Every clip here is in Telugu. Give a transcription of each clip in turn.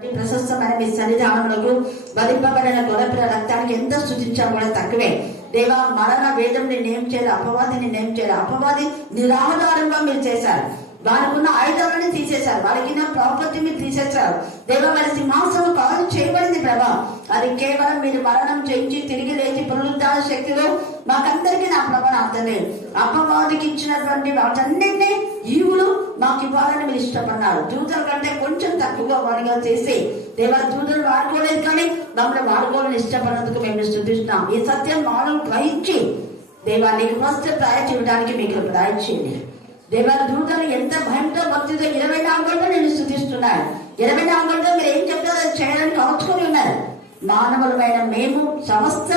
ప్రశస్తమైన మీ సన్నిధానములకు వధింపబడిన గొర్రెపిల్ల రక్తానికి ఎంత స్తుతించాము కూడా తక్కువే. దేవా, మరణ వేదం నేనేం చేయాలి, అపవాదిని నేనేం చేయాలి. అపవాది నిరాధారంగా మీరు చేశారు. వారికి ఉన్న ఆయుధాలని తీసేశారు, వారికి ఉన్న ప్రాపర్టీ మీరు తీసేశారు. దేవ, మరి సింహాసనం కాదు చేయబడింది ప్రభా. అది కేవలం మీరు మరణం చేయించి తిరిగి లేచి పునరుద్ధాన శక్తిలో మాకందరికీ నా ప్రభా అర్థమే అపవాదికి ఇచ్చినటువంటి వాటన్నింటినీ ఈవులు మాకు ఇవ్వాలని మీరు ఇష్టపడినారు. దూతల కంటే కొంచెం తక్కువగా వారిగా చేసి దేవా, దూతలు వాడుకోలేదు కానీ మమ్మల్ని వాడుకోవాలని ఇష్టపడినందుకు మేము స్తుతిస్తున్నాం. ఈ సత్యం మానవులు గ్రహించి దేవా నీకు ఫస్ట్ ప్రయాణం చేయడానికి మీకు ప్రయాణం చేయండి. దేవా, దూతలు ఎంత భయంతో భక్తితో 24 గంటలు నేను స్తుతిస్తున్నాను. 24 గంటలు మీరు ఏం చెప్తారో అది చేయడానికి కాచుకొని ఉన్నారు. మానవులమైన మేము సమస్త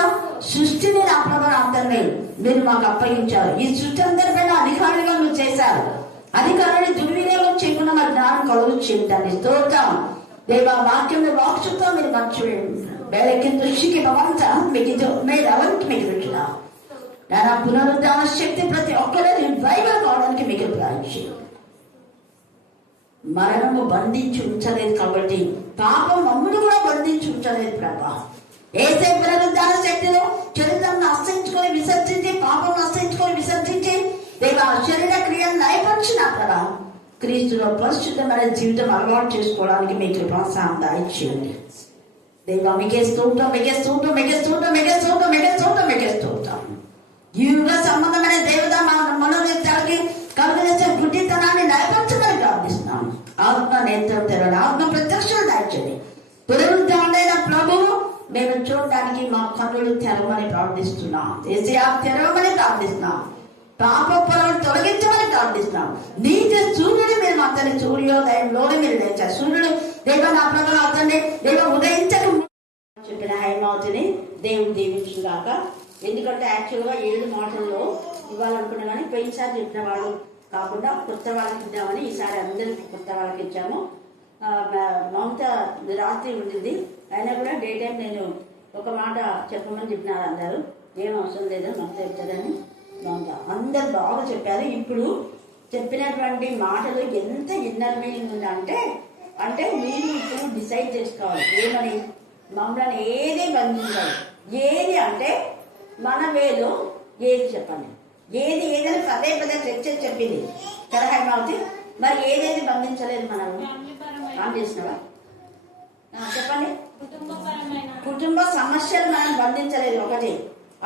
సృష్టిని నా ప్రభావంతమే మీరు మాకు అప్పగించారు. ఈ సృష్టి అందరిపైన అధికారులుగా మీరు చేశారు. అధికారాన్ని దుర్వినియోగం చేయకుండా మరి జ్ఞానం కలుగు చేయటాన్ని స్తోత్రం. దేవా, వాక్యం వాక్చుతో మీరు మంచి వేళకి దృష్టికి భవంత మీకు మీరు అవరికి మీకు పెట్టినా నా పునరుద్ధాన శక్తి ప్రతి ఒక్కరూ డ్రైవర్ కావడానికి మీకు ప్రయత్నం. మరణము బంధించి ఉంచలేదు కాబట్టి పాపం మమ్ముడు కూడా బంధించి ఉంచలేదు ప్రభా. ఏసే పునరుద్ధాన శక్తిలో చరిత్రను అసహించుకొని విసర్జించి పాపం అసహించుకొని విసర్జించి దేవా శరీర క్రియను నయపరిచిన ప్రభా క్రీస్తులో పరిశుద్ధమైన జీవితం అలవాటు చేసుకోవడానికి మీకు ప్రోత్సాహం దాయిచ్చేయండి. దేవా, మీకే స్తోత్రం, మీకే స్తోత్రం, మీకే స్తోత్రం, మీకే స్తోత్రం, మీకే స్తోత్రం, మీకే స్తోత్రం. యుగ సంబంధమైన దేవత మనోనేత్రాలకి కలుగజేసే గుడ్డితనాన్ని నయపరచమని ప్రార్థిస్తున్నాను. ఆత్మ నేత్రం తెరవడం, ఆత్మ ప్రత్యక్షం దాచండి. పునరుద్ధరణైన ప్రభువు మేము చూడడానికి మా కన్నులు తెరవమని ప్రార్థిస్తున్నాం. ఏసయ్యా తెరవమని ప్రార్థిస్తున్నాం. పాప పొరలు తొలగించమని ప్రార్థిస్తున్నాం. నీతి సూర్యుడు మీరు అతని సూర్యోదయంలోనే మీరు లేచారు. సూర్యుడు దేవ నా ప్రభు అతన్ని దేవ ఉదయించక చెప్పిన హైమావతిని దేవుడు దీవించుగాక. ఎందుకంటే యాక్చువల్గా 7 మాటల్లో ఇవ్వాలనుకున్నా కానీ పోయినసారి చెప్పిన వాళ్ళు కాకుండా కొత్త వాళ్ళకి ఇద్దామని ఈసారి అందరికి కొత్త వాళ్ళకి ఇచ్చాము. మమత రాత్రి ఉండింది, అయినా కూడా డే టైం నేను ఒక మాట చెప్పమని చెప్పినారు. అందరూ ఏం అవసరం లేదని మమత చెప్తారని మమత అందరు బాగా చెప్పారు. ఇప్పుడు చెప్పినటువంటి మాటలు ఎంత ఇన్నర్ మీనింగ్ ఉందంటే అంటే మీరు ఇప్పుడు డిసైడ్ చేసుకోవాలి ఏమని. మమ్మల్ని ఏది బంధించాలి, ఏది అంటే మన వేలో ఏది చెప్పండి, ఏది ఏదైనా పదే పదే చర్చ చెప్పింది కదా హైమావతి. మరి ఏదేది బంధించలేదు మనల్ని చేసినవా చెప్పండి. కుటుంబ సమస్యలు మనం బంధించలేదు. ఒకటి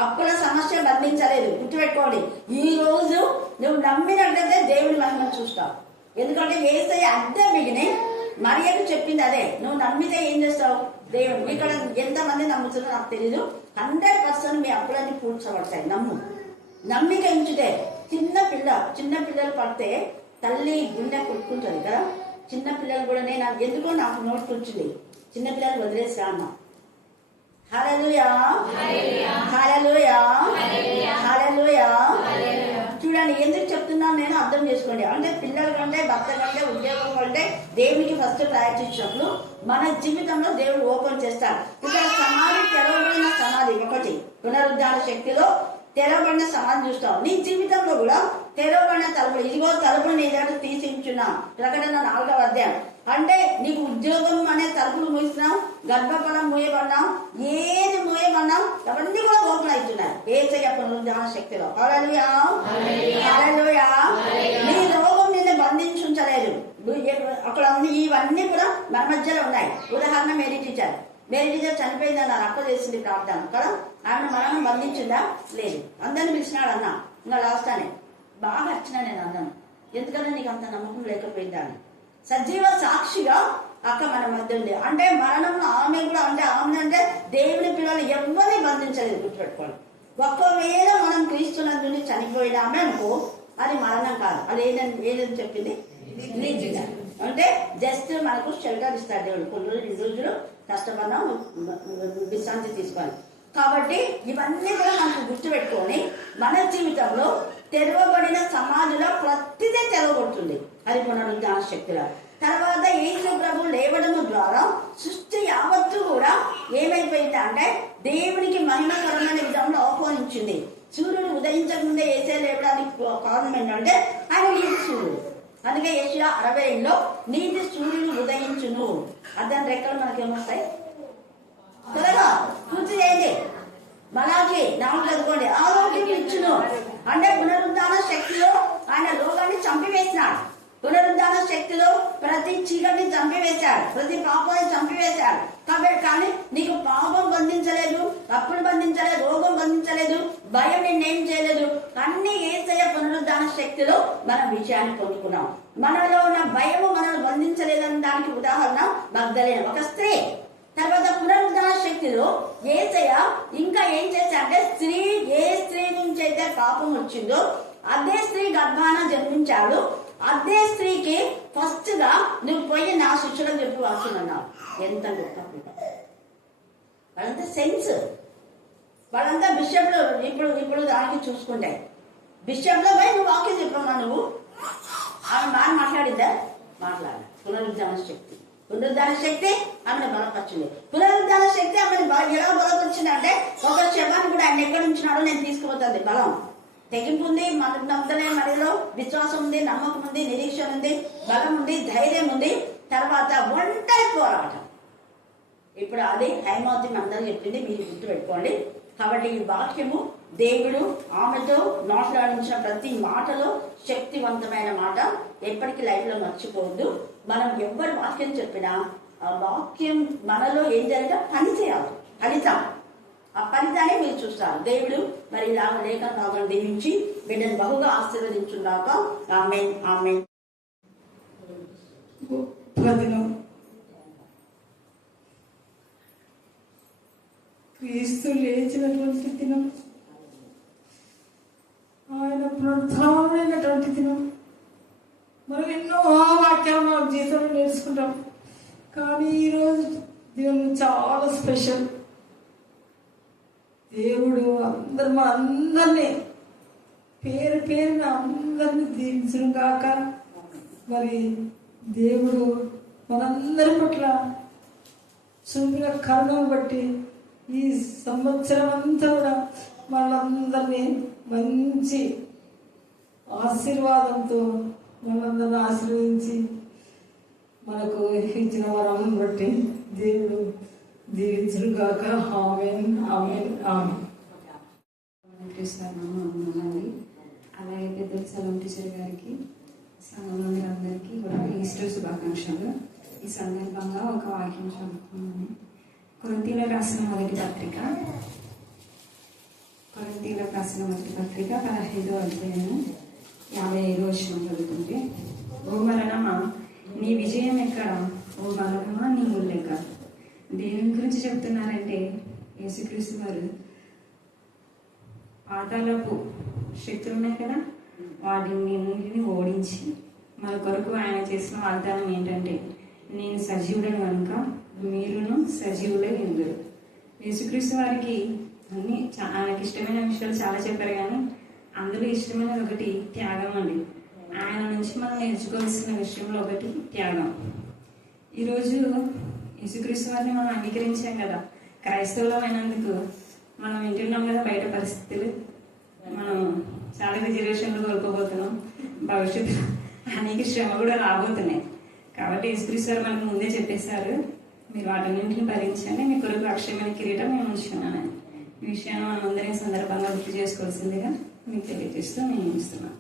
అప్పుల సమస్య బంధించలేదు. గుర్తుపెట్టుకోండి, ఈ రోజు నువ్వు నమ్మినట్లయితే దేవుని మహిమను చూస్తావు. ఎందుకంటే యేసయ్య అద్దె మిగిలి మరియకు చెప్పింది అదే. నువ్వు నమ్మితే ఏం చేస్తావు? దేవుడు. ఇక్కడ ఎంతమంది నమ్ముతుందో నాకు తెలీదు. 100% మీ అప్పులన్నీ పూడ్చబడతాయి. నమ్మిక ఉంచితే. చిన్న పిల్లలు పడితే తల్లి గుండె కొట్టుకుంటుంది కదా. చిన్న పిల్లలు కూడా నేను ఎందుకో నాకు నోట్ వచ్చింది, చిన్నపిల్లలు వదిలేసి అన్న. హల్లెలూయా, హల్లెలూయా, హల్లెలూయా. చూడండి, ఎందుకు చెప్తున్నాను నేను అర్థం చేసుకోండి. అంటే పిల్లల కంటే, భర్త కంటే, ఉద్యోగం కంటే దేవునికి ఫస్ట్ ప్రయారిటీ ఇచ్చినప్పుడు మన జీవితంలో దేవుడు ఓపెన్ చేస్తాడు. ఇక్కడ సమాధి, తెరవబడిన సమాధి ఒకటి. పునరుద్ధాన శక్తిలో తెరవబడిన సమాధి చూస్తావు. నీ జీవితంలో కూడా తెరవబడిన తలుపులు, ఇదిగో తలుపులు నీ దగ్గర తీసి ఉంచున్నా. ప్రకటన 4వ అధ్యాయం. అంటే నీకు ఉద్యోగం అనే తలుపులు మూసినావు, గర్భఫలం మూయబడినావు, ఏది మూయబడినావు అవన్నీ కూడా ఓపెన్ అవుతున్నాయి యేసయ్య పునరుద్ధాన శక్తిలో. హల్లెలూయా, హల్లెలూయా. నీ రోగం నిన్ను బంధించుంచలేదు. అక్కడ ఇవన్నీ కూడా మన మధ్యలో ఉన్నాయి. ఉదాహరణ మేరీ టీచర్ చనిపోయింది అన్నారు, అక్క చేసింది ప్రార్థన కదా. ఆమె మరణం బంధించిందా? లేదు. అందరిని పిలిచినాడు అన్న. ఇంకా లాస్ట్ అనే బాగా వచ్చినా నేను అన్నాను, ఎందుకంటే నీకు అంత నమ్మకం లేకపోయిందా అని. సజీవ సాక్షిగా అక్క మన మధ్య ఉంది. అంటే మరణంలో ఆమె కూడా అంటే దేవుని పిల్లలు ఎవరిని బంధించలేదు. గుర్తుపెట్టుకోండి. ఒకవేళ మనం క్రీస్తునందుని చనిపోయినామే అనుకో, అది మరణం కాదు. అది ఏదని చెప్పింది నిజంగా. అంటే జస్ట్ మనకు షెల్టర్ ఇస్తాడు దేవుడు. కొన్ని రోజులు 2 రోజులు కష్టపడినా విశ్రాంతి తీసుకోవాలి. కాబట్టి ఇవన్నీ కూడా మనకు గుర్తుపెట్టుకొని మన జీవితంలో తెరవబడిన సమాధిలో ప్రతిదీ తెరవబడుతుంది. అది పునరుద్ధాన శక్తిలో. తర్వాత యేసు ప్రభు లేవడము ద్వారా సృష్టి యావత్తు కూడా ఏమైపోయింది అంటే దేవునికి మహిమకరమైన విధంలో ఆహ్వానించింది. సూర్యుడు ఉదయించకముందే యేసే లేవడానికి కారణం ఏంటంటే ఆయన నీతి సూర్యుడు. అందుకే యెషయా 62లో నీతి సూర్యుడు ఉదయించ ఇచ్చును. అతని రెక్కలు మనకేమొస్తాయి? త్వరగా పూర్తి చేయండి. మలాకి 4 చదువుకోండి. ఆరోగ్యం ఇచ్చును అంటే పునరుద్ధాన శక్తిలో ఆయన రోగాన్ని చంపివేసినాడు. పునరుద్ధాన శక్తిలో ప్రతి చీకటిని చంపివేశాడు, ప్రతి పాపాన్ని చంపివేశాడు. కాబట్టి కానీ నీకు పాపం బంధించలేదు, తప్పులు బంధించలేదు, రోగం బంధించలేదు, భయం నిన్నేం చేయలేదు. అన్ని యేసయ్య పునరుద్ధాన శక్తిలో మనం విజయాన్ని పొందుకున్నాం. మనలో ఉన్న భయము మనల్ని బంధించలేదని దానికి ఉదాహరణ మగ్దలేన ఒక స్త్రీ. తర్వాత పునరుద్ధాన శక్తిలో యేసయ్య ఇంకా ఏం చేశాడంటే స్త్రీ ఏ స్త్రీ నుంచి అయితే పాపం వచ్చిందో అదే స్త్రీ గర్భాన జన్మించాడు. అదే స్త్రీకి ఫస్ట్ గా నువ్వు పోయి నా శిష్యులకు చెప్పి వాస్తున్నావు. ఎంత గొప్ప వాళ్ళంతా సెన్స్, వాళ్ళంతా బిషప్లు. ఇప్పుడు దానికి చూసుకుంటాయి. బిషప్లో పోయి నువ్వు వాక్యం చెప్పమ్మా. నువ్వు ఆమె బాగా మాట్లాడిందా? మాట్లాడాలి. పునరుద్ధాన శక్తి, పునరుద్ధాన శక్తి ఆమెను బలపరిచింది. పునరుద్ధాన శక్తి ఆమెను ఎలా బలపరిచింది అంటే ఒక శవాన్ని కూడా ఆయన ఎక్కడ ఉంచినాడో నేను తీసుకుపోతుంది. బలం, తెగింపు ఉంది, నమ్మదనే మనలో విశ్వాసం ఉంది, నమ్మకం ఉంది, నిరీక్షణ ఉంది, బలం ఉంది, ధైర్యం ఉంది. తర్వాత ఒంటరి పోరాటం. ఇప్పుడు అది హైమావతి అందరూ చెప్పింది, మీరు గుర్తు పెట్టుకోండి. కాబట్టి ఈ వాక్యము దేవుడు ఆమెతో మాట్లాడించిన ప్రతి మాటలో శక్తివంతమైన మాట. ఎప్పటికీ లైఫ్ లో మర్చిపోవద్దు. మనం ఎవరి వాక్యం చెప్పినా ఆ వాక్యం మనలో ఏం జరిగినా పని చేయాలి. ఫలితం, ఆ ఫలితాన్ని మీరు చూస్తారు. దేవుడు మరి ఇలాగ లేఖ భాగం దీవించి బిడ్డను బహుగా ఆశీర్వదించున్నాక ఆమేన్ ఆమేన్. క్రీస్తు లేచినటువంటి దినం, ఆయన పునరుద్ధానమైనటువంటి దినం. మనం ఎన్నో వాక్యాలు మన జీవితంలో నేర్చుకుంటాం, కానీ ఈరోజు దినం చాలా స్పెషల్. దేవుడు అందరినీ పేరు పేరున అందరినీ దీవించడం కాక, మరి దేవుడు మనందరి పట్ల చూపిన కరుణను బట్టి ఈ సంవత్సరం అంతా కూడా వాళ్ళందరినీ మంచి ఆశీర్వాదంతో వాళ్ళందరినీ ఆశీర్వదించి మనకు ఇచ్చిన వరం బట్టి దేవుడు దీవించను గాక. ఆమేన్ ఆమేన్ ఆమేన్. అలాగే పెద్దలు సలం టీచర్ గారికి, సంఘంలోని అందరికీ కూడా ఈస్టర్ శుభాకాంక్షలు. ఈ సందర్భంగా ఒక వాక్యం చదువుకున్నాను. కొరింథీయులకు రాసిన మొదటి పత్రిక 15వ అధ్యాయం 55వ వచనం చదువుతుంటే, ఓ మరణమా నీ విజయం ఎక్కడ, ఓ మరణమా నీ ముల్లెక్క. దేవుని గురించి చెప్తున్నారంటే యేసుక్రీస్తు వారు పాతాళపు శక్తులు ఉన్నాయి కదా, వాటిని ఓడించి మన కొరకు ఆయన చేసిన వాగ్దానం ఏంటంటే, నేను సజీవుడను కనుక మీరును సజీవులై ఎందురు. యేసుక్రీస్తు వారికి అన్ని ఆయనకి ఇష్టమైన విషయాలు చాలా చెప్పారు, కానీ అందులో ఇష్టమైనది ఒకటి త్యాగం అండి. ఆయన నుంచి మనం నేర్చుకోవాల్సిన విషయంలో ఒకటి త్యాగం. ఈరోజు యేసుక్రీస్తు వారిని మనం అంగీకరించాం కదా, క్రైస్తవులమైనందుకు మనం వింటున్నాం కదా బయట పరిస్థితులు. మనం చాలా రిజర్వేషన్లు కోల్పోబోతున్నాం, భవిష్యత్తులో అనేక శ్రమ కూడా రాబోతున్నాయి. కాబట్టి యేసుక్రీస్తు వారు మనకు ముందే చెప్పేశారు, మీరు వాటన్నింటిని భరించండి, మీ కొరకు అక్షయమైన కిరీటం మేము ఉంచుకున్నాను. ఈ విషయాన్ని మనం అందరం సందర్భంగా గుర్తు చేసుకోవాల్సిందిగా మీకు తెలియజేస్తూ నేను ఇస్తున్నాను.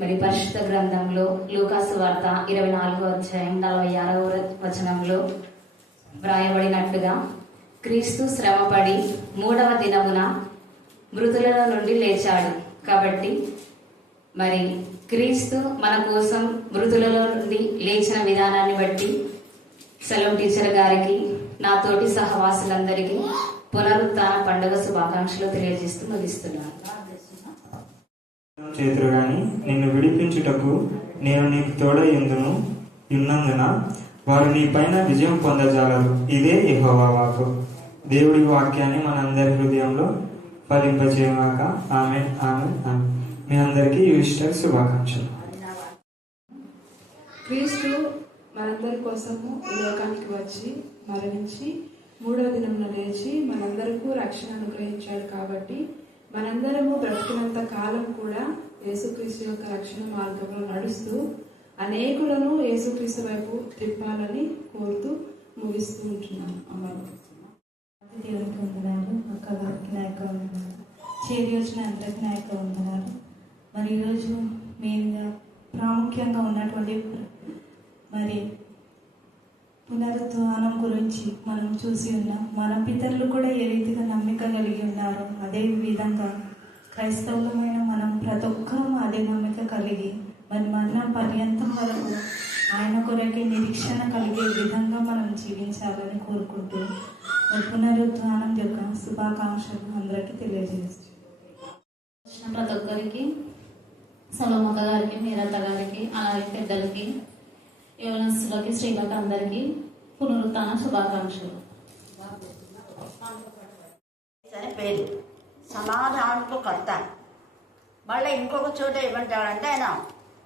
మరి పరిశుద్ధ గ్రంథంలో లూకాసు వార్త 24వ అధ్యాయం 46వ వచనంలో వ్రాయబడినట్లుగా, క్రీస్తు శ్రమపడి 3వ దినమున మృతులలో నుండి లేచాడు. కాబట్టి మరి క్రీస్తు మన కోసం మృతులలో నుండి లేచిన విధానాన్ని బట్టి సలం టీచర్ గారికి, నా తోటి సహవాసులందరికీ పునరుత్థాన పండుగ శుభాకాంక్షలు తెలియజేస్తూ ముగిస్తున్నాను. చేతులు గాని నిన్ను విడిపించుటకు నేను నీకు తోడయ్యుందును ఉన్నందున వారు నీ పైన విజయం పొందజాలరు. ఇదే యెహోవా వాక్కు. దేవుడి వాక్యాన్ని మనందరి హృదయంలో ఫలింపజేయగాక. ఆమేన్ ఆమేన్ ఆమేన్. మీ అందరికీ ఈస్టర్ శుభాకాంక్షలు. క్రీస్తు మనందరి కోసము ఈ లోకానికి వచ్చి మరణించి 3వ దినంలో లేచి మనందరికీ రక్షణ అనుగ్రహించాడు. కాబట్టి మనందరము బ్రతికినంత కాలం కూడా యేసుక్రీస్తు యొక్క రక్షణ మార్గంలో నడుస్తూ అనేకులను యేసుక్రీస్తు వైపు తిప్పాలని కోరుతూ ముగిస్తూ ఉంటున్నాను. అమలు దేవునికి వందనాలు, అక్క గారికి నాయక వందనాలు, చేరి వచ్చిన అందరికి నాయక వందనాలు. మరి ఈరోజు మెయిన్గా ప్రాముఖ్యంగా ఉన్నటువంటి మరి పునరుద్ధానం గురించి మనం చూసి ఉన్నాం. మన పితరులు కూడా ఏ రీతిగా నమ్మిక కలిగి ఉన్నారో అదే విధంగా క్రైస్తవులమైన మనం ప్రతి ఒక్కరూ అదే నమ్మిక కలిగి మరి మరణ పర్యంతం వరకు ఆయన కొరకే నిరీక్షణ కలిగే విధంగా మనం జీవించాలని కోరుకుంటూ మరి పునరుద్ధానం యొక్క శుభాకాంక్షలు అందరికీ తెలియజేస్తాం. ప్రతి ఒక్కరికి, సొలమక్క గారికి, మీరత్త గారికి, అలాగే పెద్దలకి, యవనస్తులకి, స్త్రీలకు అందరికీ పునరుత్థాన శుభాకాంక్షలు. అని పేరు సమాధానపు కర్త. మళ్ళీ ఇంకొక చోట ఏమంటాడంటే ఆయన,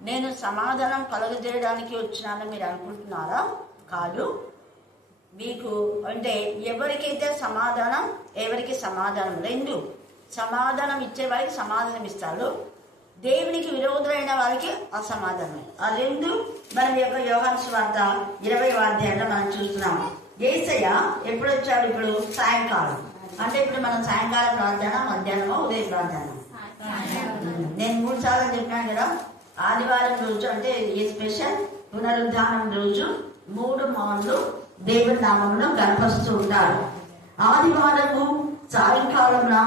నేను సమాధానం కలుగజేయడానికి వచ్చినానని మీరు అనుకుంటున్నారా? కాదు. మీకు అంటే ఎవరికైతే సమాధానం, ఎవరికి సమాధానం, రెండు సమాధానం ఇచ్చే వారికి సమాధానం ఇస్తాడు, దేవునికి విరోధులైన వారికి అసమాధానం. ఆ రెండు మనం యొక్క యోహాను సువార్త 20వ అధ్యాయంలో మనం చూస్తున్నాం. యేసయ్య ఎప్పుడు వచ్చాడు? ఇప్పుడు సాయంకాలం. అంటే ఇప్పుడు మనం సాయంకాలం ప్రార్థన, మధ్యాహ్నమో ఉదయ ప్రార్థన. నేను 3 సార్లు చెప్పాను కదా. ఆదివారం రోజు అంటే ఈ స్పెషల్ పునరుద్ధానం రోజు 3 మార్లు దేవుని నామమును గణపరుస్తూ ఉంటారు. ఆదివారము సాయంకాలంలో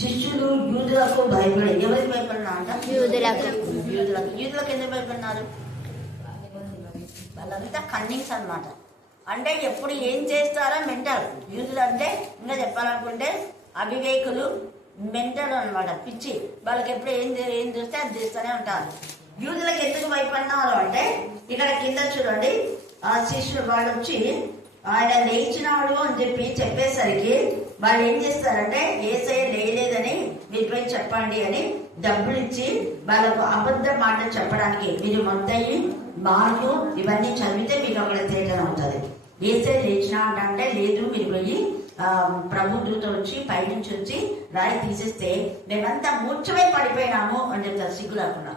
శిష్యులు యూదులకు భయపడి, ఎవరికి భయపడినా అంట? యూదులకు ఎందుకు భయపడినారు? వాళ్ళంతా కన్నింగ్స్ అన్నమాట. అంటే ఎప్పుడు ఏం చేస్తారో మెంటల్. యూదులు అంటే ఇంకా చెప్పాలనుకుంటే అవివేకులు, మెంటల్ అనమాట, పిచ్చి. వాళ్ళకి ఎప్పుడు ఏం చూస్తే అది చేస్తూనే ఉంటారు. యూదులకు ఎందుకు భయపడినారు అంటే ఇక్కడ కింద చూడండి, ఆ శిష్యులు వాళ్ళు వచ్చి ఆయన లేచినాడు అని చెప్పేసరికి వాళ్ళు ఏం చేస్తారంటే యేసయ్య లేలేదని మీరు పోయి చెప్పండి అని డబ్బులు ఇచ్చి వాళ్ళకు అబద్ధ మాట చెప్పడానికి, మీరు మత్తయి, మార్కు ఇవన్నీ చదివితే మీకు అక్కడ తేటన ఉంటుంది. యేసయ్య లేచినాడు అంటే లేదు, మీరు పోయి ప్రభు దూత వచ్చి పైనుంచి వచ్చి రాయి తీసేస్తే మేమంతా మూర్ఛమై పడిపోయినాము అని చెప్తారు సిగ్గు లేకుండా.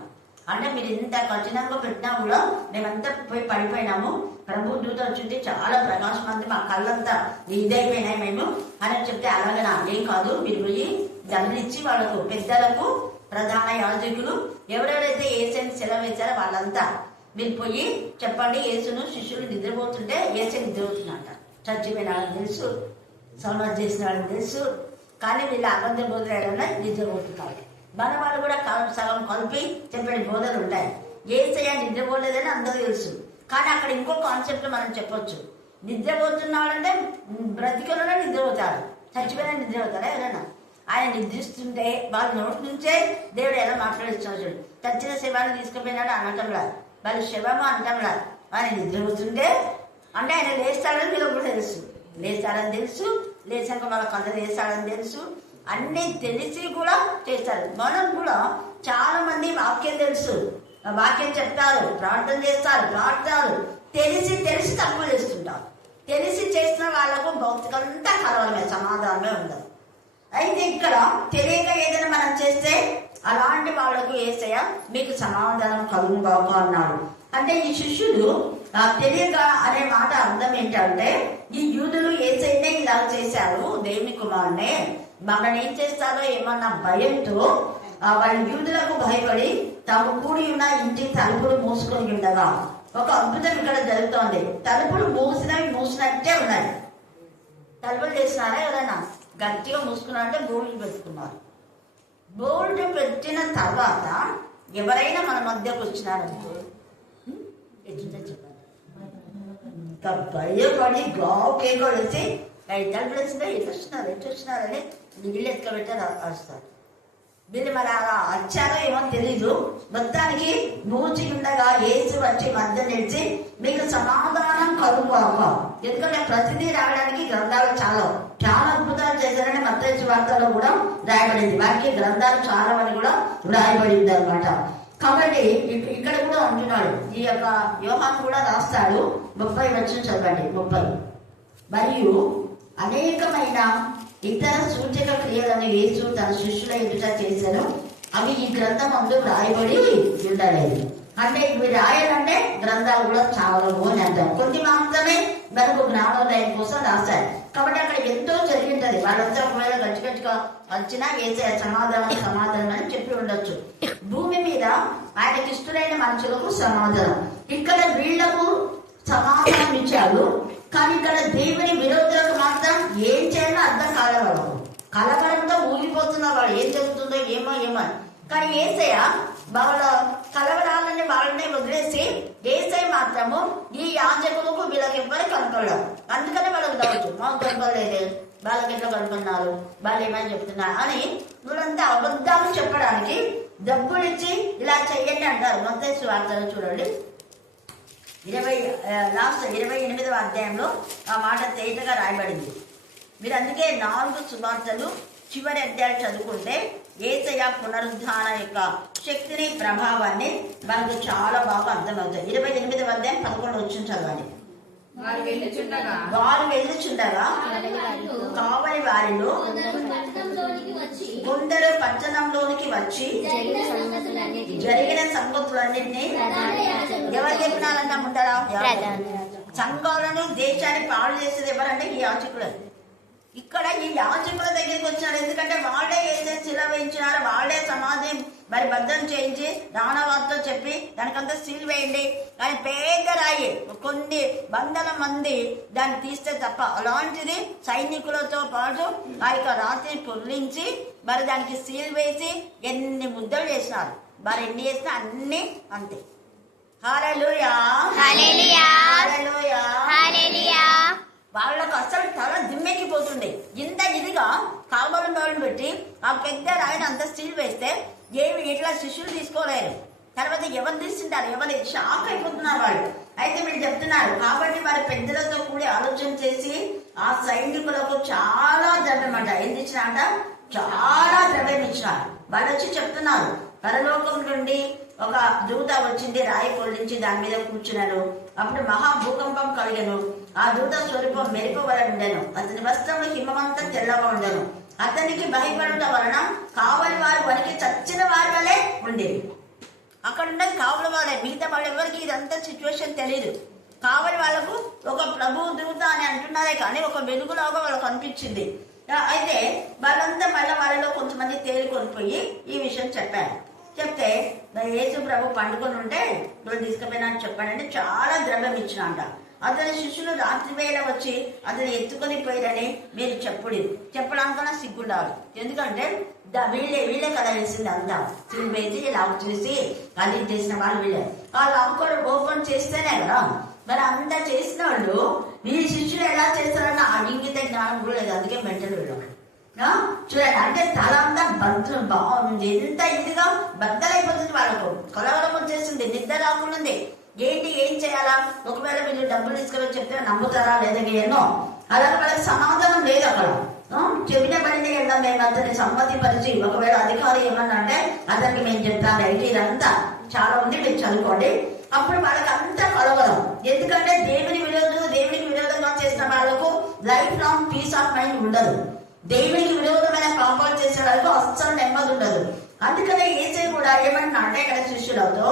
అంటే మీరు ఎంత కఠినంగా పెట్టినా కూడా మేమంతా పోయి పడిపోయినాము, ప్రభు దూత వచ్చింది చాలా ప్రకాశం అంది, మా కళ్ళంతా ఇదైపోయినాయి మేము అని చెప్తే, అలాగే ఏం కాదు, మీరు పోయి డబ్బులిచ్చి వాళ్ళకు, పెద్దలకు, ప్రధాన యాజకులు ఎవరెవరైతే యేసుని సెలవు వేశారో వాళ్ళంతా మీరు పోయి చెప్పండి, యేసును శిష్యులు నిద్రపోతుంటే యేసు నిద్రపోతున్నట్ట. చచ్చిపోయినాడని తెలుసు, సమాజ్ చేసినాడని తెలుసు, కానీ వీళ్ళు అబద్ధ బోధన నిద్రపోతున్నారు. మన వాళ్ళు కూడా సగం కలిపి చెప్పే బోధలు ఉంటాయి. యేసయ్య నిద్రపోలేదని అందరూ తెలుసు, కానీ అక్కడ ఇంకో కాన్సెప్ట్ మనం చెప్పొచ్చు. నిద్రపోతున్నాడంటే బ్రతికలోనే నిద్రపోతాడు, చచ్చిపోయినా నిద్రపోతారా ఎవరైనా? ఆయన నిద్రిస్తుంటే వాళ్ళ నోటి నుంచే దేవుడు ఎలా మాట్లాడిస్తున్నాడు చూడు. చచ్చిన శవాన్ని తీసుకుపోయినాడు అనటంలా, వాళ్ళు శవము అనటంలా. ఆయన నిద్రపోతుంటే అంటే ఆయన లేస్తాడని వీళ్ళకి కూడా తెలుసు, లేస్తాడని తెలుసు, లేచాక వాళ్ళ కథ వేస్తాడని తెలుసు, అన్నీ తెలిసి కూడా చేస్తారు. మనం కూడా చాలా మంది వాక్యం తెలుసు, వాక్యం చెప్తారు, ప్రార్థన చేస్తారు, ప్రార్థనలు తెలిసి తక్కువ చేస్తుంటారు. తెలిసి చేసిన వాళ్ళకు భౌతికంతా కలవడమే, సమాధానమే ఉండదు. అయితే ఇక్కడ తెలియక ఏదైనా మనం చేస్తే అలాంటి వాళ్ళకు యేసయ్య మీకు సమాధానం కలుగుగాక అన్నాడు. అంటే ఈ శిష్యులు తెలియక అనే మాట అర్థం ఏంటంటే, ఈ యూదులు యేసయ్యనే ఇలా చేశారు, దేవుని కుమారునే, మనల్ని ఏం చేస్తారో ఏమన్నా భయంతో వాళ్ళు యూదులకు భయపడి తాము కూడి ఉన్న ఇంటి తలుపులు మూసుకొని ఉండగా ఒక అద్భుతం ఇక్కడ జరుగుతోంది. తలుపులు మూసినట్టే ఉన్నాయి. తలుపులు చేసినారా ఎవరైనా? గట్టిగా మూసుకున్నారంటే బోల్డ్ పెట్టుకున్నారు. బోల్డ్ పెట్టిన తర్వాత ఎవరైనా మన మధ్యకు వచ్చినారనుకో ఎట్లా చెప్పాలి, ఇంకా భయపడి గావుకేగా వచ్చి తలుపులు వచ్చినా ఎటు వచ్చినారని వీళ్ళు ఎత్తుకబెట్టారు అరుస్తారు. వీళ్ళు మరి అలా వచ్చారో ఏమో తెలీదు. మొత్తానికి మూచి ఉండగా యేసు వచ్చి మధ్య నిలిచి మీకు సమాధానం కలుగుగాక. ఎందుకంటే ప్రతిదీ రావడానికి గ్రంథాలు చాలా అద్భుతాలు చేశారని మత్తయి సువార్తలో కూడా రాయబడింది. వారికి గ్రంథాలు చాలా అని కూడా రాయబడింది అనమాట. కాబట్టి ఇక్కడ కూడా అంటున్నాడు, ఈ యొక్క యోహాను కూడా రాస్తాడు. 30 వచనం చదవండి. 30 మరియు అనేకమైన ఇతర సూచక క్రియలను యేసు తన శిష్యుల ఎదుట చేశారు, అవి ఈ గ్రంథమందు రాయబడి ఉండలేదు. అంటే ఇవి రాయాలంటే గ్రంథాలు కూడా చావలవు అని అర్థం. కొన్ని మాత్రమే మనకు జ్ఞానోదయం కోసం రాశారు. కాబట్టి అక్కడ ఎంతో జరిగింటది. వాళ్ళంతా ఒకవేళ గట్టిగా వచ్చినా వేసే సమాధానం అని చెప్పి ఉండొచ్చు. భూమి మీద ఆయనకి ఇష్టమైన మనుషులకు సమాధానం, ఇక్కడ వీళ్లకు సమాధానం ఇచ్చాడు. కానీ ఇక్కడ దేవుని విరోధులకు మాత్రం ఏం చేయాలో అర్థం కాలేవాడు. కలవరంతో ఊగిపోతున్న వాడు ఏం జరుగుతుందో ఏమో. కానీ యేసయ్య వాళ్ళ కలవరాలని వాళ్ళని వదిలేసి యేసయ్య మాత్రము ఈ యాజకులకు వీళ్ళకి ఎవ్వరు కనపడలేదు. అందుకని వాళ్ళకి డౌట్, మాకు కనపడలేదు, వాళ్ళకి ఎట్లా కనుక్కున్నారు, వాళ్ళు ఏమని చెప్తున్నారు అని వీళ్ళంతా అబద్ధాలు చెప్పడానికి డబ్బులు ఇచ్చి ఇలా చెయ్యండి అంటారు. మత్తయి సువార్తలో చూడండి 28వ అధ్యాయంలో ఆ మాట తేటగా రాయబడింది. మీరు అందుకే 4 సువార్తలు చివరి అధ్యాయం చదువుకుంటే యేసయ్య పునరుద్ధాన యొక్క శక్తిని, ప్రభావాన్ని మనకు చాలా బాగా అర్థమవుతాయి. 28వ అధ్యాయం 11 వచ్చిన చదవండి. వారు వెళ్ళుచుండగా కావలి వారిలో కొందరు పట్టణంలోనికి వచ్చి జరిగిన సంగతులన్నింటినీ ఎవరు చెప్పినారన్న ముందరా సంఘాలను, దేశాన్ని పాడు చేసేది ఎవరంటే ఈ యాజకులు. ఇక్కడ ఈ యాజకుల దగ్గరికి వచ్చినారు. ఎందుకంటే వాళ్ళే ఏదైతే శిల వేయించినారో వాళ్ళే సమాధి మరి భద్రం చేయించి రాణవార్తో చెప్పి దానికంతా సీల్ వేయండి కానీ పెద్ద రాయి కొన్ని వందల మంది దాన్ని తీస్తే తప్ప, అలాంటిది సైనికులతో పాటు ఆ యొక్క రాత్రి పొర్లించి మరి దానికి సీల్ వేసి ఎన్ని ముద్దలు చేసినారు. మరి ఎన్ని చేసినా అన్ని అంతే. హల్లెలూయా, హల్లెలూయా, హల్లెలూయా, హల్లెలూయా. వాళ్ళకు అసలు తల దిమ్మెక్కిపోతుండే. ఇంత ఇదిగా కావలను పెట్టి ఆ పెద్ద రాయిని అంత స్టీల్ వేస్తే ఏమి ఇట్లా శిష్యులు తీసుకోలేరు. తర్వాత ఎవరు తీసుకుంటారు, ఎవరు షాక్ అయిపోతున్నారు వాళ్ళు. అయితే వీళ్ళు చెప్తున్నారు కాబట్టి వారి పెద్దలతో కూడి ఆలోచన చేసి ఆ సైనికులకు చాలా ద్రవ్యం అంట ఏం ఇచ్చినారంట, చాలా ద్రవ్యం ఇచ్చినారు. వాళ్ళు వచ్చి చెప్తున్నారు పరలోకం నుండి ఒక దూత వచ్చింది, రాయి పొల్లించి దాని మీద కూర్చున్నాను. అప్పుడు మహాభూకంపం కలిగను. ఆ దూత స్వరూపం మెరుపువల ఉండెను. అతని వస్త్రము హిమమంతా తెల్లగా ఉండెను. అతనికి భయపడటం వలన కావలి వారు వనికి చచ్చిన వారి వలె ఉండేది. అక్కడ ఉన్నది కావలి వాళ్ళే, మిగతా వాళ్ళు ఎవరికి ఇదంతా సిచ్యువేషన్ తెలియదు. కావలి వాళ్ళకు ఒక ప్రభు దూత అని అంటున్నారే కానీ ఒక వెలుగులాగా వాళ్ళకు అనిపించింది. అయితే వాళ్ళంతా మళ్ళీ వాళ్ళలో కొంతమంది తేలికొనిపోయి ఈ విషయం చెప్పారు. చెప్తే యేసు ప్రభు పండుకొని ఉంటే నువ్వు తీసుకుపోయినా చెప్పాడంటే చాలా ద్రవ్యం ఇచ్చిన అంట. అతని శిష్యులు రాత్రి వేళ వచ్చి అతను ఎత్తుకొని పోయారని మీరు చెప్పడానికన్నా సిగ్గుండాలి. ఎందుకంటే వీళ్ళే కదా వేసింది అంతా వేసి లాక్ చేసి అది చేసిన వాళ్ళు వీళ్ళే. వాళ్ళు అమ్ముకోవడం ఓపెన్ చేస్తేనే కదా మరి అంతా చేసిన వాళ్ళు ఈ శిష్యులు ఎలా చేస్తారన్న ఆ ఇంగిత జ్ఞానం కూడా లేదు. అందుకే మెంటల్ వీళ్ళు చూడండి. అంటే తల అంతా బాగుంది, ఎంత ఇదిగా బద్దలైపోతుంది. వాళ్ళకు కలవరం వచ్చేస్తుంది, నిద్ర రాకుండా ఏంటి ఏం చేయాలా, ఒకవేళ వీళ్ళు డబ్బులు తీసుకొని చెప్తే నమ్ముతారా లేదా ఏనో అలాగే వాళ్ళకి సమాధానం లేదు. అక్కడ చెప్పిన పని వెళ్దాం మేము అతన్ని సమ్మతి పరిచి ఒకవేళ అధికారి ఏమన్నా అంటే అతనికి మేము చెప్తాను అయితే ఇదంతా చాలా ఉంది మీరు చదువుకోండి. అప్పుడు వాళ్ళకి అంతా కలవరం. ఎందుకంటే దేవునికి విరోధంగా చేసిన వాళ్ళకు life long peace of mind ఉండదు. దేవునికి విరోధమైన పాపాలు చేసే వాళ్ళకు అస్సలు నెమ్మది ఉండదు. అందుకనే యేసయ్య కూడా ఏమన్నా అంటే ఇక్కడ శిష్యులతో